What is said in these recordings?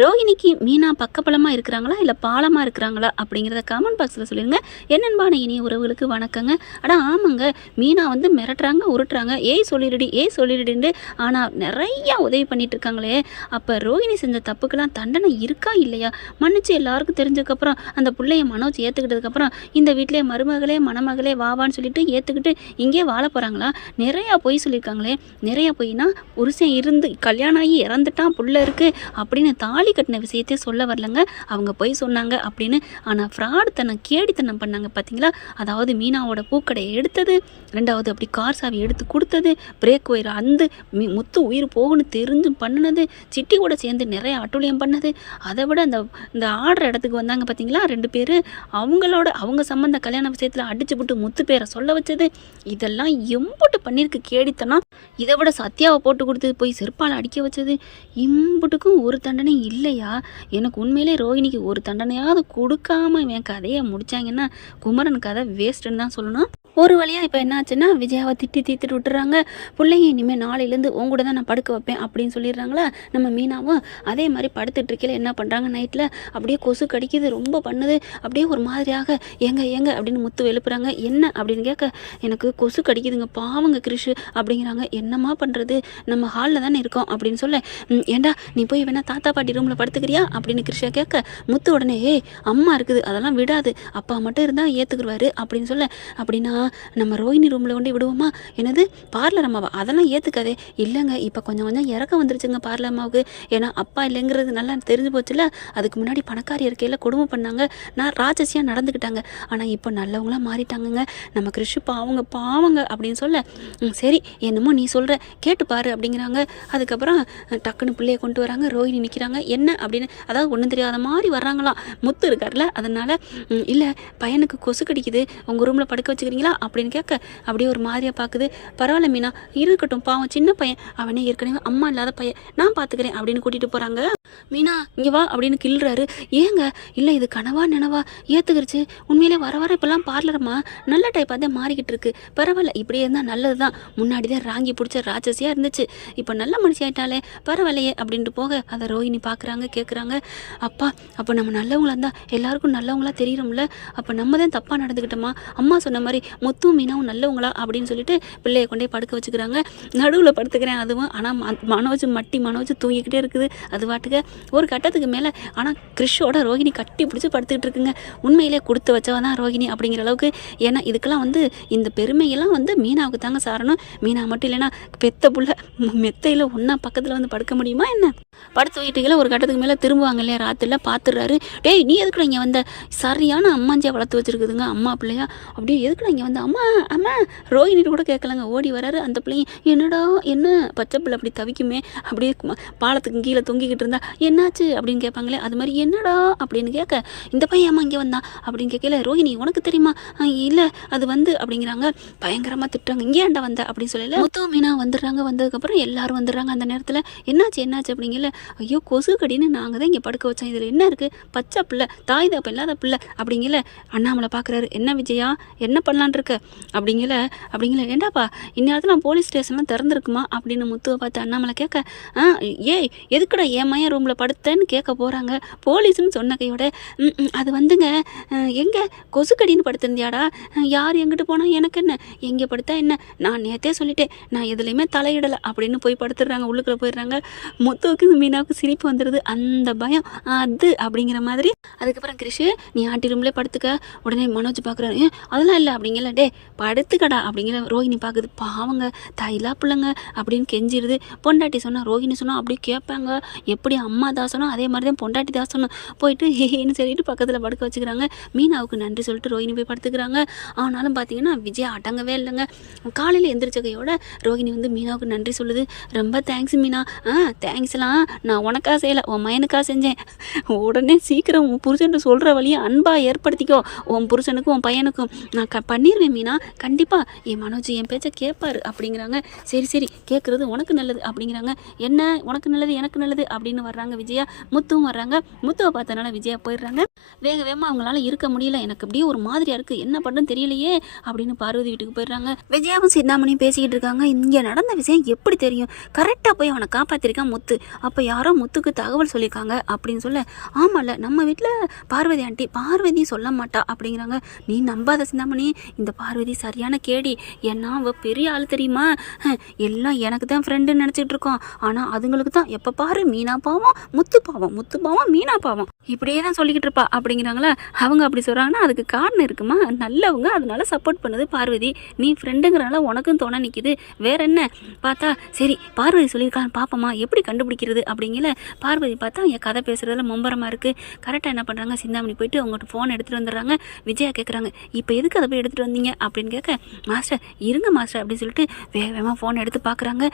ரோஹிணிக்கு மீனா பக்கபலமாக இருக்கிறாங்களா இல்லை பாலமாக இருக்கிறாங்களா அப்படிங்கிறத கமெண்ட் பாக்ஸில் சொல்லிடுங்க. என்னென்பான இனிய உறவுகளுக்கு வணக்கங்க. ஆமாங்க, மீனா வந்து மிரட்டுறாங்க, உருட்டுறாங்க, ஏய் சொல்லிடுண்டு. ஆனால் நிறையா உதவி பண்ணிட்டு இருக்காங்களே, அப்போ ரோஹிணி செஞ்ச தப்புக்கெல்லாம் தண்டனை இருக்கா இல்லையா? மன்னிச்சு எல்லாருக்கும் தெரிஞ்சதுக்கப்புறம் அந்த பிள்ளைய மனோஜ் ஏற்றுக்கிட்டதுக்கப்புறம் இந்த வீட்டிலே மருமகளே மணமகளே வாவான்னு சொல்லிட்டு ஏற்றுக்கிட்டு இங்கே வாழ போகிறாங்களா? நிறையா பொய் சொல்லியிருக்காங்களே. நிறையா பொய்னா புருஷன் இருந்து கல்யாணம் ஆகி இறந்துட்டான், புள்ள இருக்குது அப்படின்னு தாலி கட்டின விஷயத்தையே சொல்ல வரலங்க. அவங்க போய் சொன்னாங்க அப்படின்னு. ஆனால் ஃப்ராடுத்தனம் கேடித்தனம் பண்ணாங்க பார்த்தீங்களா? அதாவது மீனாவோட பூக்கடையை எடுத்தது, ரெண்டாவது அப்படி கார் சாவி எடுத்து கொடுத்தது, பிரேக் ஒயர் அந்த முத்து உயிர் போகணும்னு தெரிஞ்சு பண்ணினது, சிட்டி கூட சேர்ந்து நிறைய அட்டூழியம் பண்ணது. அதை விட இந்த ஆடுற இடத்துக்கு வந்தாங்க பார்த்தீங்களா 2 பேர், அவங்க சம்மந்த கல்யாண விஷயத்தில் அடிச்சு போட்டு முத்து பேரை சொல்ல வச்சது, இதெல்லாம் எம்புட்டு பண்ணியிருக்கு கேடித்தனம். இதை விட சத்யாவை போட்டு கொடுத்தது, போய் செருப்பால் அடிக்க வச்சது, இம்புட்டுக்கும் ஒரு தண்டனை இல்லையா? எனக்கு உண்மையிலே ரோஹிணிக்கு ஒரு தண்டனையாவது கொடுக்காம என் கதையை முடிச்சாங்கன்னா குமரன் கதை வேஸ்ட்டுன்னு தான் சொல்லணும். ஒரு வழியாக இப்போ என்னாச்சுன்னா விஜயாவை தீத்துட்டு விட்டுறாங்க. பிள்ளைங்க இனிமேல் நாளையிலேருந்து உங்கூட தான் நான் படுக்க வைப்பேன் அப்படின்னு சொல்லிடுறாங்களா. நம்ம மீனாவும் அதே மாதிரி படுத்துட்டு இருக்கையில் என்ன பண்ணுறாங்க, நைட்டில் அப்படியே கொசு கடிக்குது, ரொம்ப பண்ணுது, அப்படியே ஒரு மாதிரியாக ஏங்க அப்படின்னு முத்து எழுப்புறாங்க. என்ன அப்படின்னு கேட்க, எனக்கு கொசு கடிக்குதுங்க பாவங்க கிருஷு அப்படிங்கிறாங்க. என்னம்மா பண்ணுறது, நம்ம ஹாலில் தானே இருக்கோம் அப்படின்னு சொல்ல, ஏண்டா நீ போய் வேணா தாத்தா பாட்டி ரூமில் படுத்துக்கிறியா அப்படின்னு கிருஷா கேட்க, முத்து உடனே அம்மா இருக்குது அதெல்லாம் விடாது, அப்பா மட்டும் இருந்தால் ஏற்றுக்குருவாரு அப்படின்னு சொல்ல, அப்படின்னா நம்ம ரோஹிணி ரூமில் கொண்டு விடுவோமா? என்னது பார்லர் அம்மாவா? அதெல்லாம் ஏற்றுக்காதே. இல்லைங்க, இப்போ கொஞ்சம் இறக்கம் வந்துருச்சுங்க பார்லர் அம்மாவுக்கு. ஏன்னா அப்பா இல்லைங்கிறது நல்லா தெரிஞ்சு போச்சுல. அதுக்கு முன்னாடி பணக்காரி இருக்கையில் கொடுமை பண்ணாங்க, நான் ராட்சசியாக நடந்துக்கிட்டாங்க. ஆனால் இப்போ நல்லவங்களாம் மாறிட்டாங்கங்க. நம்ம கிருஷு பாவங்க அப்படின்னு சொல்ல, சரி என்னமோ நீ சொல்கிற கேட்டு பாரு அப்படிங்கிறாங்க. அதுக்கப்புறம் டக்குன்னு பிள்ளையை கொண்டு வராங்க. ரோஹிணி நிற்கிறாங்க. என்ன அப்படின்னு, அதாவது ஒன்றும் தெரியாத மாதிரி வர்றாங்களாம். முத்து இருக்கார்ல, அதனால் இல்லை பையனுக்கு கொசு கடிக்குது, உங்கள் ரூமில் படுக்க வச்சுக்கிறீங்களா அப்படின்னு கேட்க, அப்படியே ஒரு மாதிரியாக பார்க்குது. பரவாயில்ல மீனா, இருக்கட்டும், பாவம் சின்ன பையன், அவனே ஏற்கனவே அம்மா இல்லாத பையன், நான் பார்த்துக்கிறேன் அப்படின்னு கூட்டிகிட்டு போகிறாங்க. மீனா இங்கே வா அப்படின்னு கிள்றாரு. ஏங்க இல்லை இது கனவா நினவா ஏற்றுக்கிருச்சு, உண்மையிலே வர இப்போல்லாம் பார்லரம்மா நல்ல டைப்பாக தான் மாறிக்கிட்டு இருக்கு. பரவாயில்ல, இப்படியே இருந்தால் நல்லது தான். முன்னாடி தான் ராங்கி பிடிச்ச ராட்சசியாக இருந்துச்சு, இப்போ நல்ல மனுஷி ஆயிட்டாலே பரவாயில்லையே அப்படின்ட்டு போக, அதை ரோஹிணி பார்க்குறாங்க, கேட்குறாங்க. அப்போ நம்ம நல்லவங்களா இருந்தால் எல்லாருக்கும் நல்லவங்களா தெரியுறோம்ல, அப்போ நம்ம தான் தப்பாக நடந்துக்கிட்டோமா? அம்மா சொன்ன மாதிரி முத்து மீனாவும் நல்லவங்களா அப்படின்னு சொல்லிட்டு பிள்ளையை கொண்டே படுக்க வச்சுக்கிறாங்க. நடுவில் படுத்துக்கிறேன் அதுவும். ஆனால் மனோஜ் தூங்கிக்கிட்டே இருக்குது அது வாட்டுக்க. ஒரு கட்டத்துக்கு மேலே ஆனால் கிறிஷோட ரோஹிணி கட்டி பிடிச்சி படுத்துக்கிட்டு இருக்குங்க. உண்மையிலே கொடுத்து வச்சவ தான் ரோஹிணி அப்படிங்கிற அளவுக்கு. ஏன்னா இதுக்கெல்லாம் இந்த பெருமையெல்லாம் மீனாவுக்கு தாங்க சாரணும். மீனா மட்டும் இல்லைன்னா பெத்த புள்ள மெத்தையில் ஒன்றா பக்கத்தில் படுக்க முடியுமா என்ன? படுத்து வைட்டுகளை ஒரு கட்டத்துக்கு மேலே திரும்புவாங்க இல்லையா, ராத்திரில பார்த்துடுறாரு. டேய் நீ எதுக்குடா இங்கே வந்த? சரியான அம்மாஞ்சியாக வளர்த்து வச்சுருக்குதுங்க அம்மா பிள்ளையா. அப்படியே எதுக்குடா இங்கே வந்த? அம்மா ரோஹிணிட்டு கூட கேட்கலங்க. ஓடி வராரு. அந்த பிள்ளைங்க என்னடா என்ன பச்சை பிள்ளை அப்படி தவிக்குமே, அப்படியே பாலத்துக்கு கீழே தொங்கிக்கிட்டு இருந்தா என்னாச்சு அப்படின்னு கேட்பாங்களே, அது மாதிரி என்னடா அப்படின்னு கேட்க, இந்த பையன் அம்மா இங்கே வந்தான் அப்படின்னு கேட்கல, ரோஹிணி உனக்கு தெரியுமா? இல்லை அது அப்படிங்கிறாங்க. பயங்கரமாக திட்டுறாங்க. இங்கே ஏன்டா வந்த அப்படின்னு சொல்லல. முத்து மீனா வந்துடுறாங்க. வந்ததுக்கப்புறம் எல்லாரும் வந்துடுறாங்க. அந்த நேரத்தில் என்னாச்சு அப்படிங்கல, ஐயோ கொசு கடின்னு நாங்கள் தான் இங்கே படுக்க வச்சோம், இதில் என்ன இருக்குது, பச்சை பிள்ளை தாய் தப்ப இல்லாத பிள்ளை அப்படிங்கல. அண்ணாமலை பார்க்குறாரு. என்ன விஜயா என்ன பண்ணலான் இருக்க அப்படிங்கல. ஏண்டாப்பா இந்நேரத்தில் நான் போலீஸ் ஸ்டேஷன்லாம் திறந்துருக்குமா அப்படின்னு முத்துவை பார்த்து அண்ணாமலை கேட்க, ஏய் எதுக்குடா என் மையன் ரூமில் படுத்தேன்னு கேட்க போகிறாங்க. போலீஸ்னு சொன்ன கையோட, அது எங்கே கொசுக்கடின்னு படுத்திருந்தியாடா? யார் எங்கிட்டு போனால் எனக்கு என்ன, எங்கே படுத்தா என்ன, நான் நேற்றே சொல்லிட்டேன் நான் எதுலேயுமே தலையிடலை அப்படின்னு போய் படுத்துடுறாங்க. உள்ளுக்குள்ளே போயிடுறாங்க. முத்துவுக்கு மீனாவுக்கு சிரிப்பு வந்துடுது. அந்த பயம் அது அப்படிங்கிற மாதிரி. அதுக்கப்புறம் கிருஷு நீ ஆண்டி ரூம்லேயே படுத்துக்க. உடனே மனோஜ் பார்க்குறாரு. அதெல்லாம் இல்லை அப்படிங்கல. டே படுத்துக்கடா அப்படிங்கிற. ரோஹிணி பார்க்குது. பாவங்க தாயிலா பிள்ளைங்க அப்படின்னு கெஞ்சிடுது. பொண்டாட்டி சொன்னால் ரோஹிணி சொன்னால் அப்படி கேட்பாங்க. எப்படி அம்மா தாசனோ அதே மாதிரி தான் பொண்டாட்டி தாசனும் போயிட்டு ஹேன்னு சொல்லிட்டு பக்கத்தில் படுக்க வச்சுக்கிறாங்க. மீனாவுக்கு நன்றி சொல்லிட்டு ரோஹிணி போய் படுத்துக்கிறாங்க. ஆனாலும் பார்த்தீங்கன்னா விஜய் அடங்கவே இல்லைங்க. காலையில் எந்திரிச்ச கையோட ரோஹிணி மீனாவுக்கு நன்றி சொல்லுது. ரொம்ப தேங்க்ஸ் மீனா. தேங்க்ஸ்லாம் நான் உனக்காக செய்யலை, உன் மயனுக்காக செஞ்சேன். உடனே சீக்கிரம் உன் புருஷன் சொல்கிற வழியை அன்பாக ஏற்படுத்திக்கோ. உன் புருஷனுக்கும் உன் பையனுக்கும் நான் பண்ணிடுவேன் மீனா, கண்டிப்பாக என் மனோஜ் என் பேச்சை கேட்பாரு அப்படிங்கிறாங்க. சரி கேட்குறது உனக்கு நல்லது அப்படிங்கிறாங்க. என்ன உனக்கு நல்லது எனக்கு நல்லது அப்படின்னு வர்றாங்க விஜயா. முத்துவும் வர்றாங்க. முத்துவை பார்த்தனால விஜயா போயிடுறாங்க. வேகமாக அவங்களால இருக்க முடியல, எனக்கு அப்படியே ஒரு மாதிரியாக இருக்குது, என்ன பண்ணுன்னு தெரியலையே அப்படின்னு பார்வதி வீட்டுக்கு போயிடுறாங்க. விஜயாவும் சிந்தாமணியும் பேசிக்கிட்டு இருக்காங்க. இங்கே நடந்த விஷயம் எப்படி தெரியும், கரெக்டாக போய் அவனை காப்பாற்றிருக்கான் முத்து. அப்போ யாரோ முத்துக்கு தகவல் சொல்லியிருக்காங்க அப்படின்னு சொல்ல, ஆமாம்ல நம்ம வீட்டில் பார்வதி ஆண்டி, பார்வதி சொல்ல மாட்டா அப்படிங்கிறாங்க. நீ நம்பாத சிந்தாமணி, இந்த பார்வதி சரியான கேடி. ஏன்னா அவள் பெரிய ஆள் தெரியுமா, எல்லாம் எனக்கு தான் ஃப்ரெண்டுன்னு நினச்சிட்டு இருக்கோம். ஆனால் அதுங்களுக்கு தான் எப்போ பாரு மீனா பாவம், முத்து பாவம், முத்து பாவம், மீனா பாவம், இப்படியே தான் சொல்லிக்கிட்டு இருப்பா அப்படிங்கிறாங்களா. அவங்க அப்படி சொல்கிறாங்கன்னா அதுக்கு காரணம் இருக்குமா, நல்லவங்க, அதனால சப்போர்ட் பண்ணுது பார்வதி. நீ ஃப்ரெண்டுங்கிறனால உனக்கும் தோண நிற்கிது, வேற என்ன. பார்த்தா சரி பார்வதி சொல்லியிருக்கான்னு பார்ப்போமா, எப்படி கண்டுபிடிக்கிறது அப்படிங்கிற பார்வதி பார்த்தா என் கதை பேசுகிறதுல மும்பரமாக இருக்குது. கரெக்டாக என்ன பண்ணுறாங்க, சிந்தாமணி போயிட்டு அவங்கள்ட்ட ஃபோன் எடுத்துகிட்டு வந்துடுறாங்க. விஜயா கேட்குறாங்க, இப்போ எதுக்கு அதை போய் எடுத்துகிட்டு வந்தீங்க அப்படின்னு கேட்க, மாஸ்டர் இருங்க மாஸ்டர் அப்படின்னு சொல்லிட்டு வேகமாக ஃபோன் எடுத்து பார்க்குறாங்க.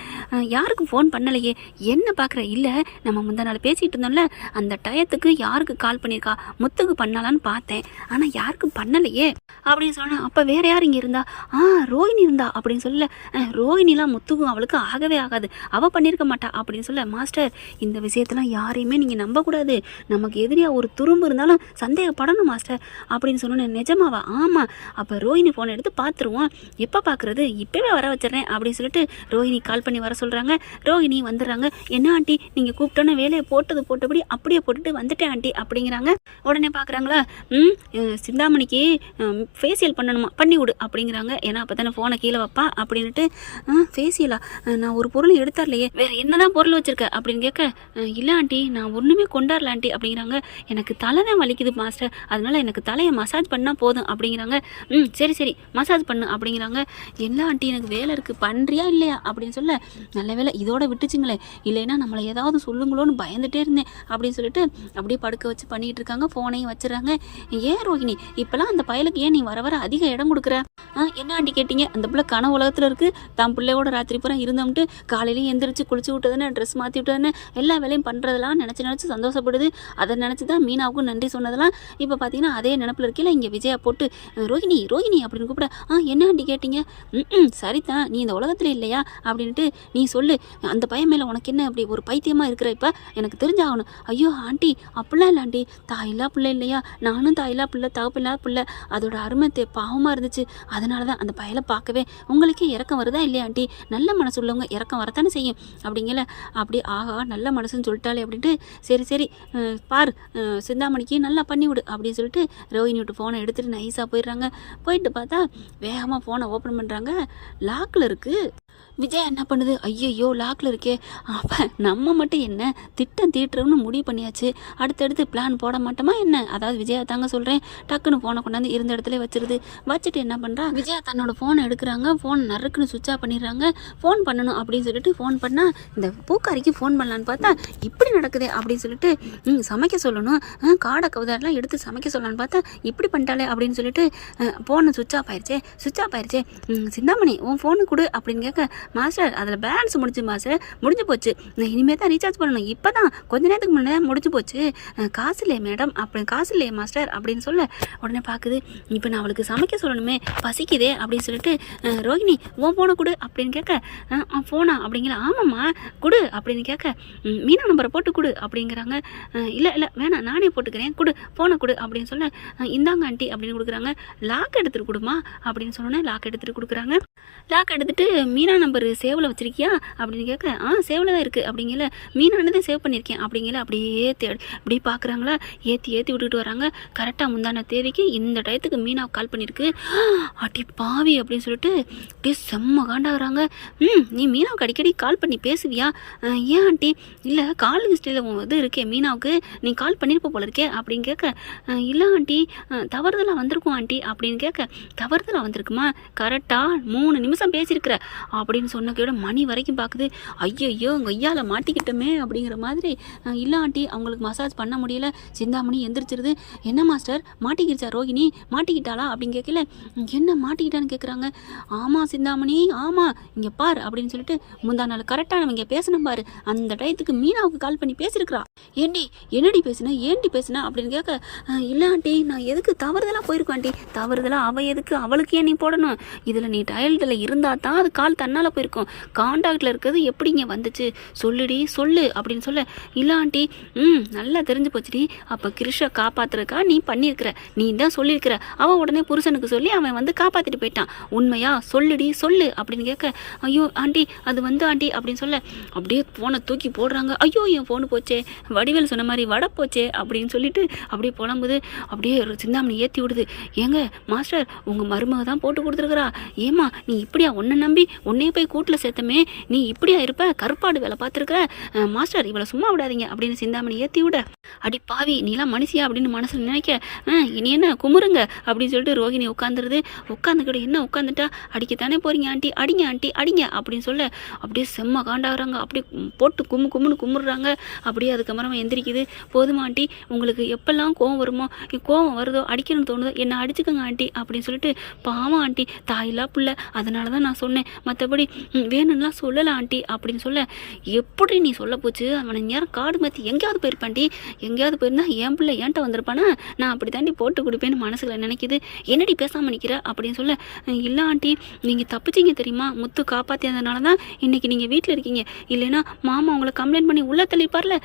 யாருக்கும் ஃபோன் பண்ணலையே, என்ன பார்க்குற, இல்லை நம்ம முந்தா நாள் பேசிகிட்டு இருந்தோம்ல, அந்த டயத்துக்கு யாருக்கு கால் பண்ணியிருக்கா, முத்துக்கு பண்ணலான்னு பார்த்தேன், ஆனால் யாருக்கும் பண்ணலையே அப்படின்னு சொன்னேன். அப்போ வேறு யார் இங்கே இருந்தா, ரோஹிணி இருந்தா அப்படின்னு சொல்ல, ரோஹிணிலாம் முத்துக்கும் அவளுக்கு ஆகவே ஆகாது, அவள் பண்ணியிருக்க மாட்டா அப்படின்னு சொல்ல, மாஸ்டர் இந்த விஷயத்தெல்லாம் யாரையுமே நீங்கள் நம்பக்கூடாது, நமக்கு எதிரியாக ஒரு துரும்பு இருந்தாலும் சந்தேகப்படணும் மாஸ்டர் அப்படின்னு சொன்னேன். நிஜமாவா, ஆமாம், அப்போ ரோஹிணி ஃபோன் எடுத்து பார்த்துருவோம், எப்போ பார்க்குறது, இப்போவே வர வச்சிடறேன் அப்படின்னு சொல்லிட்டு ரோஹிணி கால் பண்ணி வர சொல்கிறாங்க. ரோஹிணி வந்துடுறாங்க. என்ன ஆண்டி நீங்கள் கூப்பிட்டோன்னே வேலையை போட்டபடி அப்படியே போட்டுட்டு வந்துட்டேன் ஆண்டி அப்படிங்கிறாங்க. உடனே பார்க்குறாங்களா, சிந்தாமணிக்கு ஃபேஷியல் பண்ணணுமா, பண்ணி விடு அப்படிங்கிறாங்க. ஏன்னா அப்போ தானே ஃபோனை கீழே வைப்பா அப்படின்ட்டு. ஃபேஷியலா, நான் ஒரு பொருள் எடுத்தார்லையே, வேறு என்னதான் பொருள் வச்சுருக்கேன் அப்படின்னு கேட்க, இல்லை ஆண்டி நான் ஒன்றுமே கொண்டாடல ஆண்டி அப்படிங்கிறாங்க. எனக்கு தலை தான் வலிக்குது மாஸ்டர், அதனால எனக்கு தலையை மசாஜ் பண்ணால் போதும் அப்படிங்கிறாங்க. சரி சரி மசாஜ் பண்ணு அப்படிங்கிறாங்க. எல்லா ஆண்டி எனக்கு வேலை இருக்குது, பண்ணுறியா இல்லையா அப்படின்னு சொல்ல, நல்ல வேலை இதோட விட்டுச்சுங்களே, இல்லைன்னா நம்மளை ஏதாவது சொல்லுங்களோன்னு பயந்துட்டே இருந்தேன் அப்படின்னு சொல்லிட்டு அப்படியே படுக்க வச்சு பண்ணிகிட்டு இருக்காங்க. ஃபோனையும் வச்சுறாங்க. ஏன் ரோஹிணி இப்போலாம் அந்த பயலுக்கு ஏன் நீ வர வர அதிக இடம் கொடுக்குற, என்ன ஆண்டி கேட்டீங்க, அந்த பிள்ளை கனவு உலகத்தில் இருக்குது, தான் பிள்ளையோட ராத்திரி பூரா இருந்தோம்ட்டு காலையிலையும் எந்திரிச்சு குளிச்சு விட்டதுன்னு, ட்ரெஸ் மாற்றி விட்டதுன்னு, எல்லா வேலையும் பண்ணுறதெல்லாம் நினச்சி சந்தோஷப்படுது. அதை நினச்சி தான் மீனாவுக்கும் நன்றி சொன்னதெல்லாம் இப்போ பார்த்தீங்கன்னா அதே நினப்பில் இருக்கையில் இங்கே விஜயா போட்டு ரோஹிணி ரோஹிணி அப்படின்னு கூப்பிட, என்ன ஆண்டி கேட்டீங்க, சரிதான் நீ இந்த உலகத்தில் இல்லையா அப்படின்ட்டு நீ சொல்லு, அந்த பையன் மேலே உனக்கு என்ன அப்படி ஒரு பைத்தியமாக இருக்கிற, இப்போ எனக்கு தெரிஞ்சாகணும். ஐயோ ஆண்டி அப்படிலாம் இல்லை ஆண்டி, தாயில்லா பிள்ளை இல்லையா, நானும் தாயில்லா பிள்ளை, தகப்பில்லா பிள்ளை, அதோட அருமை பாவமாக இருந்துச்சு, அதனால தான் அந்த பயலை பார்க்கவே உங்களுக்கே இறக்கம் வருதா இல்லையா ஆண்டி, நல்ல மனசு உள்ளவங்க இறக்கம் வரத்தானே செய்யும் அப்படிங்கல. அப்படி ஆகா நல்ல மனசுன்னு சொல்லிட்டாலே அப்படின்ட்டு, சரி சரி பாரு சிந்தாமணிக்கு நல்லா பண்ணி விடு அப்படின்னு சொல்லிட்டு ரோஹிணி விட்டு ஃபோனை எடுத்துகிட்டு நைஸாக போயிடுறாங்க. போயிட்டு பார்த்தா வேகமாக ஃபோனை ஓப்பன் பண்ணுறாங்க, லாக்கில் இருக்குது. விஜய் என்ன பண்ணுது, ஐயையோ லாக்கில் இருக்கே, அப்போ நம்ம மட்டும் என்ன திட்டம் தீட்டுறோம்னு முடிவு பண்ணியாச்சு, அடுத்தடுத்து பிளான் போட மாட்டோமா என்ன, அதாவது விஜயா தாங்க சொல்கிறேன், டக்குன்னு ஃபோனை கொண்டாந்து இருந்த இடத்துல வச்சிருது. வச்சுட்டு என்ன பண்ணுறா, விஜயா தன்னோட ஃபோனை எடுக்கிறாங்க, ஃபோன் நறுக்குன்னு சுவிட்ச் ஆஃப் பண்ணிடுறாங்க. ஃபோன் பண்ணணும் அப்படின்னு சொல்லிட்டு ஃபோன் பண்ணால் இந்த பூக்காரிக்கு ஃபோன் பண்ணலான்னு பார்த்தா இப்படி நடக்குது அப்படின்னு சொல்லிட்டு சமைக்க சொல்லணும், காடை கவுதாரெலாம் எடுத்து சமைக்க சொல்லலான்னு பார்த்தா இப்படி பண்ணிட்டாலே அப்படின்னு சொல்லிட்டு ஃபோனை சுவிட்ச் ஆஃப் ஆயிடுச்சே. சிந்தாமணி உன் ஃபோனு கொடு அப்படின்னு கேட்க, மாஸ்டர் அதில் பேலன்ஸ் முடிஞ்சு போச்சு, இனிமேல் தான் ரீசார்ஜ் பண்ணணும், இப்போ தான் கொஞ்ச நேரத்துக்கு முன்னே முடிஞ்சு போச்சு, காசு இல்லையே மேடம் அப்படி, காசு இல்லையே மாஸ்டர் அப்படின்னு சொல்ல, உடனே பார்க்குது இப்போ நான் அவளுக்கு சமைக்க சொல்லணுமே, பசிக்குதே அப்படின்னு சொல்லிட்டு, ரோஹிணி உன் ஃபோனை கொடு அப்படின்னு கேட்க, ஃபோனா அப்படிங்கிற, ஆமாம்மா கொடு அப்படின்னு கேட்க, மீனா நம்பரை போட்டு கொடு அப்படிங்கிறாங்க. இல்லை வேணாம் நானே போட்டுக்கிறேன், கொடு ஃபோனை கொடு அப்படின்னு சொல்ல, இந்தாங்க ஆண்டி அப்படின்னு கொடுக்குறாங்க. லாக் எடுத்துகிட்டு கொடுமா அப்படின்னு சொன்னோன்னே லாக் எடுத்துகிட்டு கொடுக்குறாங்க. லாக் எடுத்துகிட்டு, மீனா நம்பர் சேவில் வச்சிருக்கியா அப்படின்னு கேட்க, சேவில் தான் இருக்குது அப்படிங்கல, மீனானதே சேவ் பண்ணியிருக்கேன் அப்படிங்கல. அப்படியே அப்படி பார்க்குறாங்களா, ஏற்றி விட்டுக்கிட்டு வராங்க. கரெக்டாக முந்தான தேதிக்கு இந்த டயத்துக்கு மீனாவை கால் பண்ணியிருக்கு. அடி பாவி அப்படின்னு சொல்லிட்டு அப்படியே செம்ம காண்டாகிறாங்க. நீ மீனாவுக்கு அடிக்கடி கால் பண்ணி பேசுவியா, ஏன் ஆண்டி, இல்லை கால் ஹிஸ்ட்ரியில் இது இருக்கே மீனாவுக்கு, நீ கால் பண்ணியிருப்ப போல இருக்கே அப்படின்னு கேட்க, இல்லை ஆண்டி தவறுதலாக வந்திருக்கும் ஆண்டி அப்படின்னு கேட்க, தவறுதலாக வந்திருக்குமா, கரெக்டாக 3 நிமிஷம் பேசியிருக்கிற அப்படின்னு சொன்னக்கையோட மணி வரைக்கும் பார்க்குது. ஐயோ உங்கள் ஐயாவில் மாட்டிக்கிட்டோமே அப்படிங்கிற மாதிரி. இல்லை ஆண்டி அவங்களுக்கு மசாஜ் பண்ண முடியல. சிந்தாமணி எந்திரிச்சிருது. என்ன மாஸ்டர் மாட்டிக்கிடுச்சா ரோஹிணி, மாட்டிக்கிட்டாளா அப்படின்னு கேட்கல, என்ன மாட்டிக்கிட்டான்னு கேட்குறாங்க. ஆமாம் சிந்தாமணி ஆமாம் இங்கே பார் அப்படின்னு சொல்லிட்டு, முந்தா நாள் கரெக்டாக நம்ம இங்கே பேசணும் பாரு, அந்த டயத்துக்கு மீனாவுக்கு கால் பண்ணி பேசியிருக்கிறா. என்னடி பேசுனா அப்படின்னு கேட்க, இல்லை ஆண்டி நான் எதுக்கு தவறுதலாக போயிருக்கோம் ஆண்டி, தவறுதலாக அவள் எதுக்கு, அவளுக்கு ஏன் நீ போடணும், இதில் நீ டயல்டில் இருந்தால் தான் அது கால் தன்னா தன்னால் போயிருக்கும். காண்டாக்டில் இருக்கிறது எப்படிங்க வந்துச்சு சொல்லுடி சொல்லு அப்படின்னு சொல்ல, இல்லை ஆண்டி நல்லா தெரிஞ்சு போச்சுடி. அப்போ கிருஷை காப்பாத்துறக்கா நீ பண்ணியிருக்கிற, நீ தான் சொல்லியிருக்கிற. அவன் உடனே புருஷனுக்கு சொல்லி அவன் வந்து காப்பாற்றிட்டு போயிட்டான். உண்மையா சொல்லுடி சொல்லு அப்படின்னு கேட்க, ஐயோ ஆண்டி அது வந்து ஆண்டி அப்படின்னு சொல்ல, அப்படியே ஃபோனை தூக்கி போடுறாங்க. ஐயோ என் ஃபோனு போச்சே, வடிவேல் சொன்ன மாதிரி வடை போச்சே அப்படின்னு சொல்லிட்டு அப்படியே புலம்புது. அப்படியே சிந்தாமணி ஏற்றி விடுது. ஏங்க மாஸ்டர் உங்கள் மருமக தான் போட்டு கொடுத்துருக்குறா. ஏமா நீ இப்படியா, உன்னை நம்பி உன்னையே போய் கூட்டில் சேர்த்தமே, நீ இப்படியா இருப்ப, கருப்பாடு வேலை பார்த்துருக்குற மாஸ்டர், இவளை சும்மா விடாதீங்க அப்படின்னு சிந்தாமணி ஏற்றி விட, அடி பாவி நீலாம் மனுஷியா அப்படின்னு மனசில் நினைக்க, இனி என்ன குமுறுங்க அப்படின்னு சொல்லிட்டு ரோகிணி உட்காந்துருது. உட்காந்துக்கிட்டு என்ன உட்காந்துட்டா, அடிக்கத்தானே போறீங்க ஆண்டி, அடிங்க ஆண்டி அடிங்க அப்படின்னு சொல்ல, அப்படியே செம்ம காண்டாகிறாங்க. அப்படியே போட்டு கும்முன்னு கும்பிட்றாங்க. அப்படியே அதுக்கப்புறமா எந்திரிக்குது. போதுமா ஆண்டி, உங்களுக்கு எப்பெல்லாம் கோவம் வருமோ, கோவம் வருதோ அடிக்கணும்னு தோணுதோ என்னை அடிச்சுக்கோங்க ஆண்டி அப்படின்னு சொல்லிட்டு, பாவம் ஆண்டி தாயிலா பிள்ளை, அதனால தான் நான் சொன்னேன், மற்றபடி வேணும்லாம் சொல்லலை ஆண்டி அப்படின்னு சொல்ல, எப்படி நீ சொல்ல போச்சு, அவனை நேரம் காடு மாற்றி எங்கேயாவது போயிருப்பாண்டி, எங்கேயாவது போயிருந்தா என் பிள்ளை ஏன்ட்ட வந்திருப்பானா, நான் அப்படி தாண்டி போட்டு கொடுப்பேன்னு மனசுல நினைக்குது. என்னடி பேசாமல் நிற்கிற அப்படின்னு சொல்ல, இல்லை ஆண்டி நீங்கள் தப்பிச்சிங்க தெரியுமா, முத்து காப்பாற்றியதுனால தான் இன்னைக்கு நீங்கள் வீட்டில் இருக்கீங்க, இல்லைன்னா மாமா உங்களை கம்ப்ளைண்ட் பண்ணி உள்ள தள்ளிப்பார்ல.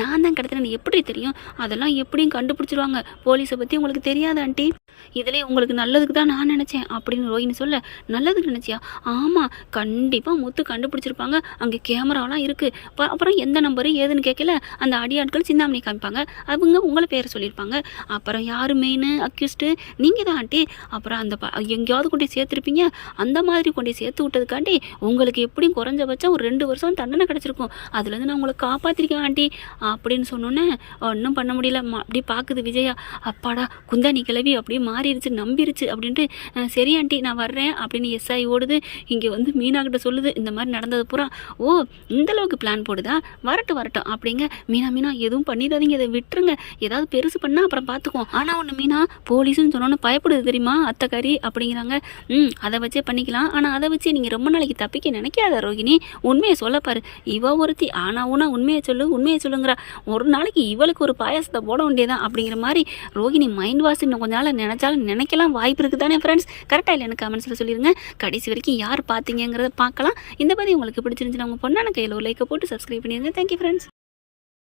நான் தான் கிடத்துறேன்னு எப்படி தெரியும், அதெல்லாம் எப்படியும் கண்டுபிடிச்சிருவாங்க, போலீஸை பற்றி உங்களுக்கு தெரியாது ஆண்டி, இதிலே உங்களுக்கு நல்லதுக்கு தான் நான் நினச்சேன் அப்படின்னு ரோஹிணி சொல்ல, நல்லதுக்கு நினச்சியா, ஆமாம் கண்டிப்பாக முத்து கண்டுபிடிச்சிருப்பாங்க, அங்கே கேமராலாம் இருக்குது. அப்புறம் எந்த நம்பரு ஏதுன்னு கேட்கல, அந்த அடியாட்கள் சிந்தாமணி காமிப்பாங்க, அவங்க உங்களை பேரை சொல்லியிருப்பாங்க, அப்புறம் யார் மெயின் அக்யூஸ்டு நீங்கள் தான் ஆண்டி, அப்புறம் அந்த எங்கேயாவது கொண்டு சேர்த்துருப்பீங்க, அந்த மாதிரி கொண்டு சேர்த்து விட்டதுக்காண்டி உங்களுக்கு எப்படியும் குறைஞ்சபட்சம் ஒரு 2 வருஷம் தண்டனை கிடச்சிருக்கும், அதுலேருந்து நான் உங்களை காப்பாற்றிருக்கேன் ஆண்டி அப்படின்னு சொன்னோன்னே ஒன்றும் பண்ண முடியல. அப்படி பார்க்குது விஜயா, அப்பாடா குந்தாணி கிளவி அப்படியே மாறிடுச்சு, நம்பிருச்சு அப்படின்ட்டு, சரி ஆண்டி நான் வர்றேன் அப்படின்னு எஸ்ஐ ஓடுது. இங்கே வந்து மீனா கிட்ட சொல்லுது இந்த மாதிரி நடந்தது பூரா. ஓ இந்தளவுக்கு பிளான் போடுதா, வரட்டும் அப்படிங்க. மீனா எதுவும் பண்ணிடாதீங்க, இதை விட்டுருங்க, ஏதாவது பெருசு பண்ணால் அப்புறம் பார்த்துக்குவோம். ஆனால் ஒன்று மீனா போலீஸுன்னு சொன்னோன்னு பயப்படுது தெரியுமா அத்தைக்காரி அப்படிங்கிறாங்க. அதை வச்சே பண்ணிக்கலாம், ஆனால் அதை வச்சு நீங்கள் ரொம்ப நாளைக்கு தப்பிக்க நினைக்காத ரோகிணி, உண்மையை சொல்லப்பாரு. இவ ஒருத்தி ஊனா உண்மையை சொல்லுங்கிறா, ஒரு நாளைக்கு இவளுக்கு ஒரு பாயாசத்தை போட வேண்டியதான் அப்படிங்கிற மாதிரி ரோகிணி மைண்ட் வாஷ் இன்னும் கொஞ்ச நாள் நினைச்சாலும் நினைக்கலாம் வாய்ப்பு இருக்குது தானே ஃப்ரெண்ட்ஸ். கரெக்டாக இல்லை எனக்கு கமெண்ட்ஸில் சொல்லிடுங்க. கடைசி வரைக்கும் யார் பார்த்தீங்கிறத பார்க்கலாம். இந்த பதிவு உங்களுக்கு பிடிச்சிருந்துச்சுன்னா உங்கள் பொண்ணான கையில் ஒரு லைக்கை போட்டு சப்ஸ்கிரைப் பண்ணிடுங்க. Thank you friends.